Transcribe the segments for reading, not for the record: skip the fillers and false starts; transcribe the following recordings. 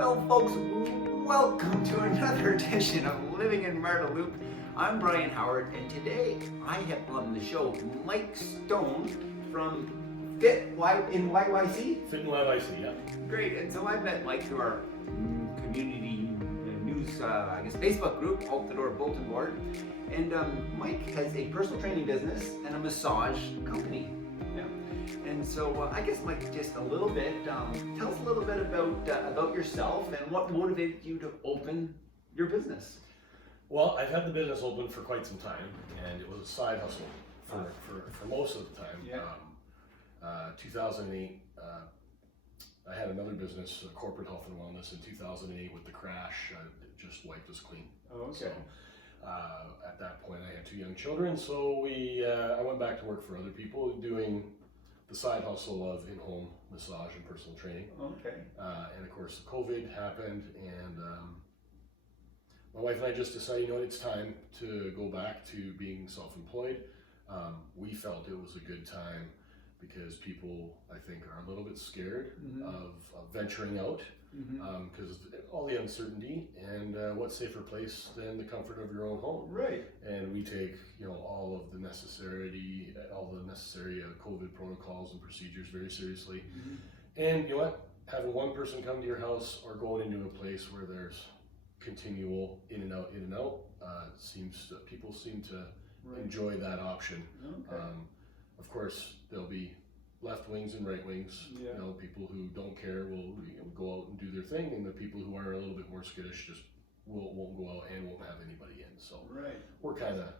Well, folks, welcome to another edition of Living in Marda Loop. I'm Brian Howard, and today I have on the show Mike Stone from IN YYC. Fit in YYC, yeah. Great, and so I met Mike through our community news, Facebook group, Out the Door Bulletin Board. And Mike has a personal training business and a massage company. Yeah. And so I guess Mike, just a little bit, tell us a little bit about yourself and what motivated you to open your business. Well, I've had the business open for quite some time, and it was a side hustle for most of the time. Yeah. 2008, I had another business, corporate health and wellness. In 2008, with the crash, it just wiped us clean. Oh, okay. So, at that point, I had 2 young children, so I went back to work for other people doing the side hustle of in-home massage and personal training. Okay. And of course, COVID happened, and my wife and I just decided, it's time to go back to being self-employed. We felt it was a good time because people, I think, are a little bit scared of venturing out because all the uncertainty, and what safer place than the comfort of your own home. Right. And we take, all of the necessary COVID protocols and procedures very seriously. And you know what? Having one person come to your house or going into a place where there's continual in and out, people seem to enjoy that option. Okay. Of course, there'll be left wings and right wings. Yeah. People who don't care will go out and do their thing, and the people who are a little bit more skittish just won't go out and won't have anybody in. So we're kind of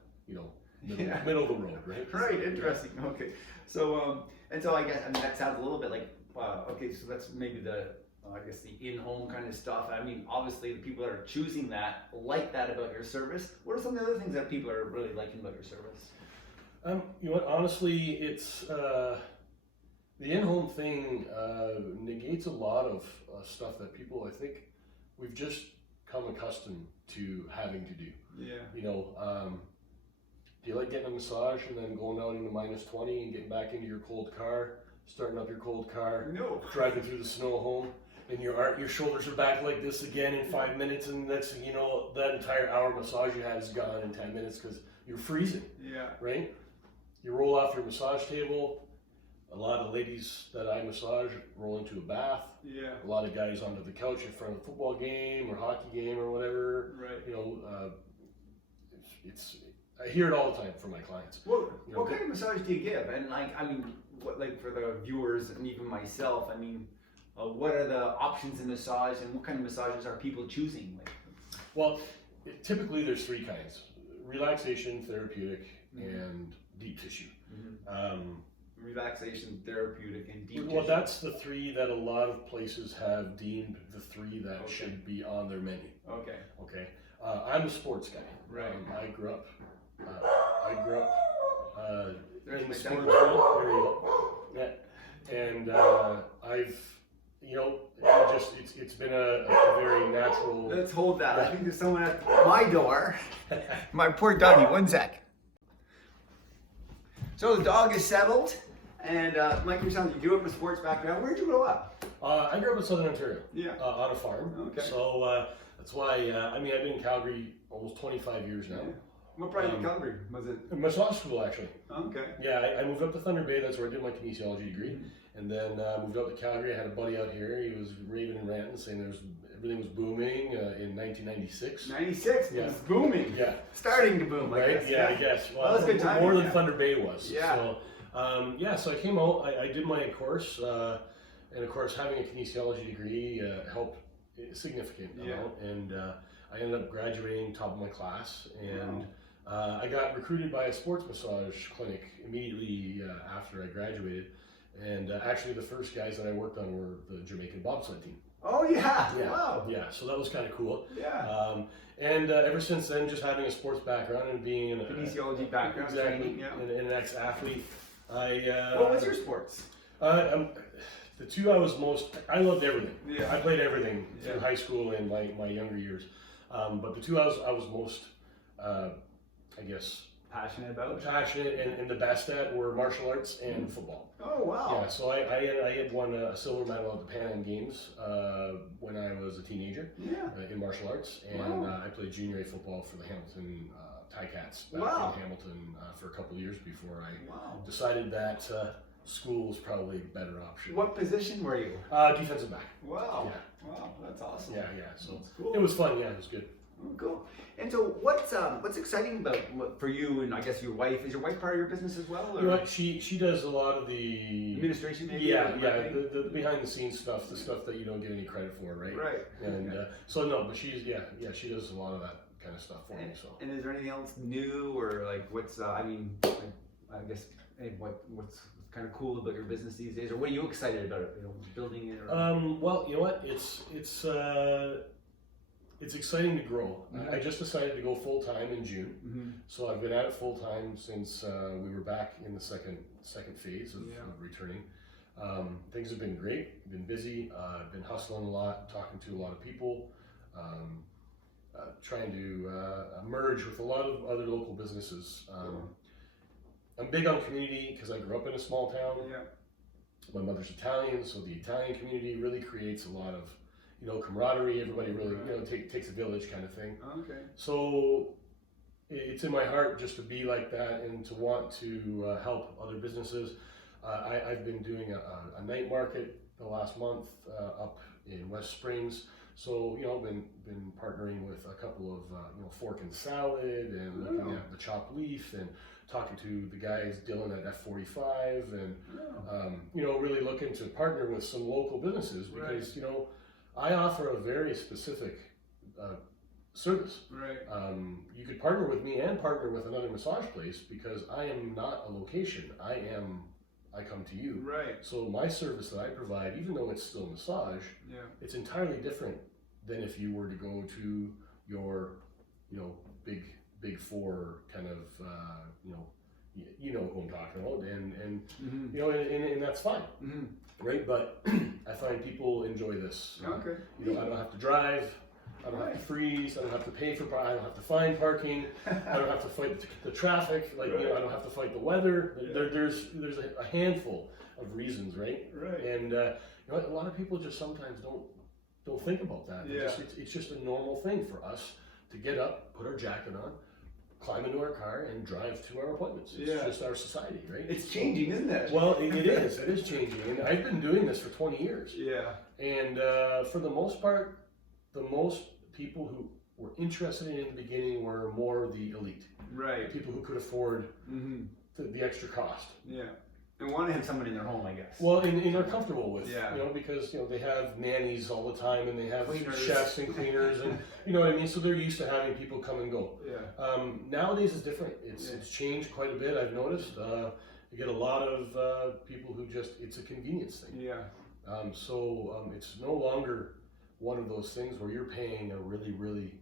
middle of the road, right? Right. Interesting. Okay. So and so I guess that sounds a little bit like okay. So that's maybe the in-home kind of stuff. I mean, obviously the people that are choosing that like that about your service. What are some of the other things that people are really liking about your service? You know what? Honestly, it's the in-home thing negates a lot of stuff that people, I think, we've just come accustomed to having to do. Yeah. Do you like getting a massage and then going out into -20 and getting back into your cold car, starting up your cold car, No. driving through the snow home, and your shoulders are back like this again in 5 minutes, and next thing you know, that entire hour massage you had is gone in 10 minutes because you're freezing. Yeah. Right? You roll off your massage table. A lot of ladies that I massage roll into a bath. Yeah. A lot of guys onto the couch in front of a football game or hockey game or whatever. Right. It's I hear it all the time from my clients. Well, what kind of massage do you give? And for the viewers and even myself, what are the options in massage, and what kind of massages are people choosing? Well, typically there's 3 kinds: relaxation, therapeutic, and deep tissue. Relaxation, therapeutic, and deep tissue. Well, that's the 3 that a lot of places have deemed the 3 that should be on their menu. Okay. Okay. I'm a sports guy. Right. I grew up There's in my the sports world. There you go. Yeah. And it's been a very natural. Let's hold that. I think there's someone at my door. My poor doggy. One sec. So the dog is settled, and Mike, you do have a sports background. Where'd you grow up? I grew up in Southern Ontario. Yeah. On a farm. Okay. So that's why I've been in Calgary almost 25 years now. Yeah. What part of Calgary was it? Massage school, actually. Okay. Yeah, I moved up to Thunder Bay. That's where I did my kinesiology degree. And then moved up to Calgary. I had a buddy out here. He was raving and ranting, saying everything was booming in 1996. 96? Yeah. It was booming. Yeah. Starting to boom, I guess. Yeah, I guess. Well, that was a good time. More than Thunder Bay was. Yeah. So, so I came out. I did my course. And of course, having a kinesiology degree helped a significant amount. And I ended up graduating top of my class. And I got recruited by a sports massage clinic immediately after I graduated. And actually the first guys that I worked on were the Jamaican bobsled team. Oh yeah. Yeah. Wow. Yeah, so that was kind of cool. Yeah. And ever since then, just having a sports background and being in a kinesiology background, exactly, training, and an ex-athlete, what was your sports? The 2 I loved everything. Yeah. I played everything through high school and my younger years. But the 2 I was most, passionate about? Passionate and the best at were martial arts and football. Oh, wow. Yeah, so I had won a silver medal at the Pan Am Games when I was a teenager in martial arts, and I played junior A football for the Hamilton Ticats back in Hamilton for a couple of years before I decided that school was probably a better option. What position were you? Defensive back. Wow. Yeah. Wow, that's awesome. Yeah, so that's cool. It was fun. Yeah, it was good. Oh, cool. And so, what's exciting about for you and I guess your wife? Is your wife part of your business as well? Or? You know what? She does a lot of the administration, maybe. Yeah, the behind the scenes stuff, the stuff that you don't get any credit for, right? Right. And so no, but she does a lot of that kind of stuff for me. So. And is there anything else new or like what's I mean, I guess what's kind of cool about your business these days, or what are you excited about? You know, building it. Or... Well, you know what? It's exciting to grow. I just decided to go full time in June, so I've been at it full time since we were back in the second phase of returning. Things have been great. Been busy. I've been hustling a lot, talking to a lot of people, trying to merge with a lot of other local businesses. I'm big on community because I grew up in a small town. Yeah. My mother's Italian, so the Italian community really creates a lot of camaraderie. Everybody really, takes a village kind of thing. Okay. So it's in my heart just to be like that and to want to help other businesses. I've been doing a night market the last month up in West Springs. So been partnering with a couple of Fork and Salad and looking at the chopped leaf and talking to the guys Dylan at F45 and really looking to partner with some local businesses because I offer a very specific service. Right. You could partner with me and partner with another massage place because I am not a location. I come to you. Right. So my service that I provide, even though it's still massage, it's entirely different than if you were to go to your, big four kind of, who I'm talking about, and and that's fine. Right, but I find people enjoy this. Okay. I don't have to drive. I don't have to freeze. I don't have to pay for. I don't have to find parking. I don't have to fight the traffic. I don't have to fight the weather. There's a handful of reasons, right? Right. And a lot of people just sometimes don't think about that. Yeah. It's just a normal thing for us to get up, put our jacket on, climb into our car and drive to our appointments. It's just our society, right? It's changing, isn't it? Well, it is. It is changing. And I've been doing this for 20 years. Yeah. And for the most part, the most people who were interested in the beginning were more the elite. Right. The people who could afford the extra cost. Yeah. And want to have someone in their home, I guess. Well, and they're comfortable with, Yeah. Because, they have nannies all the time and they have Cleaners. chefs and cleaners and, you know what I mean? So they're used to having people come and go. Yeah. Nowadays it's different. It's changed quite a bit, I've noticed. You get a lot of people who it's a convenience thing. Yeah. So it's no longer one of those things where you're paying a really, really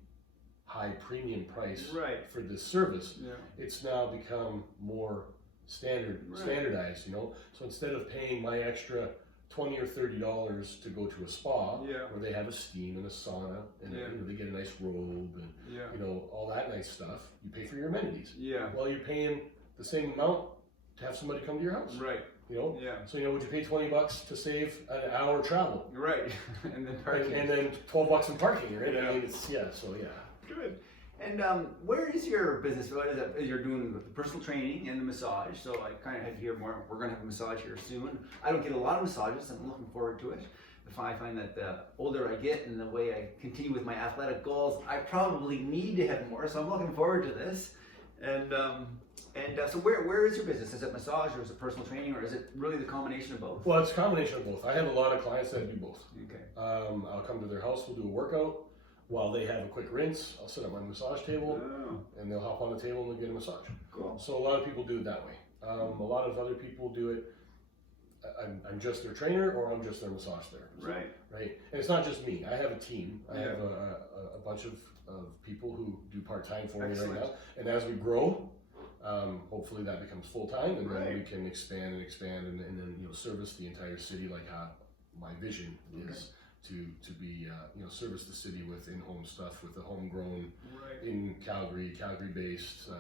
high premium price for this service. Yeah. It's now become more standardized, So instead of paying my extra $20 or $30 to go to a spa where they have a steam and a sauna and they get a nice robe and all that nice stuff, you pay for your amenities. Yeah. Well, you're paying the same amount to have somebody come to your house. Right. Yeah. So would you pay $20 to save an hour travel? Right. And then parking. And then $12 in parking, right? Yeah. I mean, Good. And where is your business? What is it? You're doing the personal training and the massage. So I kind of had to hear more. We're going to have a massage here soon. I don't get a lot of massages. I'm looking forward to it. I find that the older I get and the way I continue with my athletic goals, I probably need to have more. So I'm looking forward to this. And so where is your business? Is it massage or is it personal training or is it really the combination of both? Well, it's a combination of both. I have a lot of clients that do both. Okay. I'll come to their house, we'll do a workout. While they have a quick rinse, I'll sit at my massage table and they'll hop on the table and they'll get a massage. Cool. So a lot of people do it that way. A lot of other people do it, I'm just their trainer or I'm just their massage therapist. Right. Right. And it's not just me. I have a team. I have a bunch of people who do part-time for me right now. And as we grow, hopefully that becomes full-time and then we can expand and then service the entire city like how my vision is. To be service the city with in-home stuff with the homegrown in Calgary based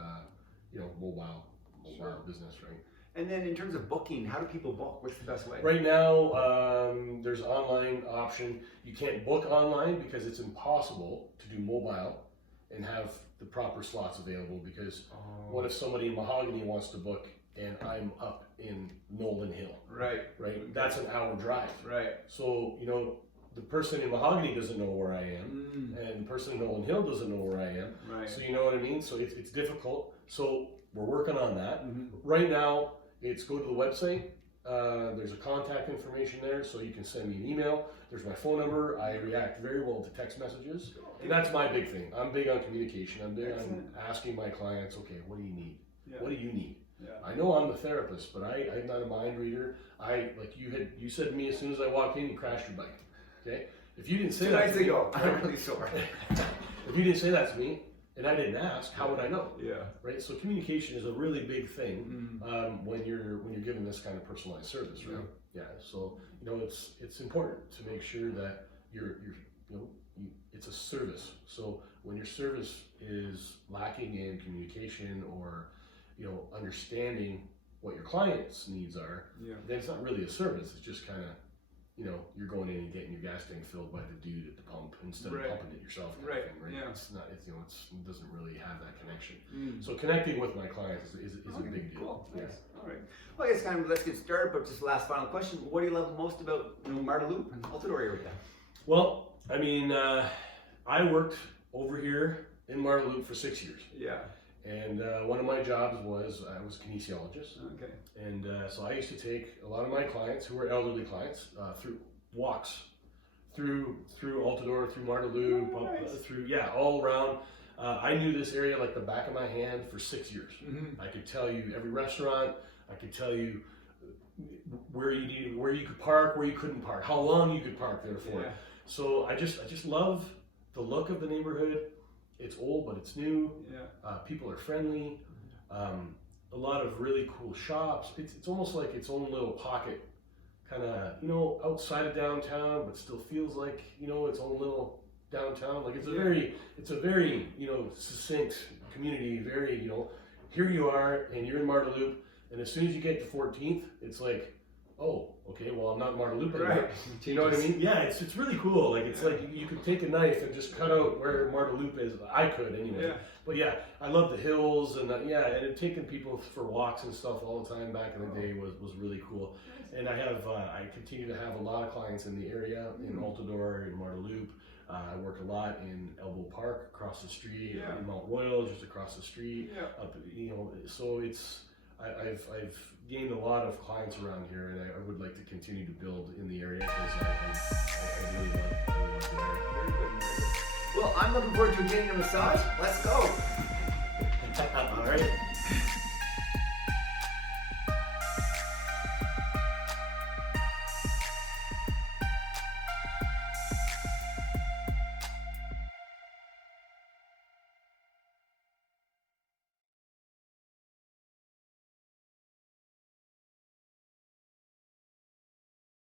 mobile Sure. business, right? And then in terms of booking, how do people book? What's the best way? Right now, there's online option. You can't book online because it's impossible to do mobile and have the proper slots available, because what if somebody in Mahogany wants to book and I'm up in Nolan Hill? Right. Right? That's an hour drive. Right. So, the person in Mahogany doesn't know where I am, and the person in Nolan Hill doesn't know where I am. Right. So you know what I mean? So it's difficult. So we're working on that. Mm-hmm. Right now, it's go to the website. There's a contact information there, so you can send me an email. There's my phone number. I react very well to text messages. And that's my big thing. I'm big on communication. I'm big on asking my clients, okay, what do you need? Yeah. What do you need? Yeah. I know I'm the therapist, but I'm not a mind reader. You said to me as soon as I walked in, you crashed your bike. Okay? If you didn't say 2 that nights to me, ago, I'm really sore. if you didn't say that to me and I didn't ask, how would I know? Yeah. Right? So communication is a really big thing when you're giving this kind of personalized service, right? Yeah. So it's important to make sure that it's a service. So when your service is lacking in communication or understanding what your client's needs are, then it's not really a service. It's just kind of you're going in and getting your gas tank filled by the dude at the pump instead of pumping it yourself. Kind of thing, right? Yeah. It's not. It doesn't really have that connection. So connecting with my clients is a big deal. Cool. Nice. Yeah. All right. Well, I guess let's get started. But just last final question: what do you love most about Marda Loop and Altador area? Well, I mean, I worked over here in Marda Loop for 6 years. Yeah. And one of my jobs was I was a kinesiologist. Okay. And so I used to take a lot of my clients who were elderly clients through walks, through Altador, through Marda Loop, through all around. I knew this area like the back of my hand for 6 years. I could tell you every restaurant. I could tell you where you could park, where you couldn't park, how long you could park there for. Yeah. So I just love the look of the neighborhood. It's old, but it's new. Yeah. People are friendly. A lot of really cool shops. It's almost like its own little pocket, kind of outside of downtown, but still feels like its own little downtown. Like it's a very succinct community. Very here you are, and you're in Marda Loop, and as soon as you get to 14th, it's like, oh, okay, well, I'm not in Marda Loop anymore. Right. You know what I mean? Yeah, it's really cool. Like it's like you could take a knife and just cut out where Marda Loop is. I could anyway. Yeah. But yeah, I love the hills and and taking people for walks and stuff all the time back in the day was really cool. And I continue to have a lot of clients in the area in Altador, in Marda Loop. I work a lot in Elbow Park across the street, in Mount Royal just across the street. Yeah. So I've gained a lot of clients around here, and I would like to continue to build in the area because I really love the area. Very good. Well, I'm looking forward to getting a massage. Let's go. All right.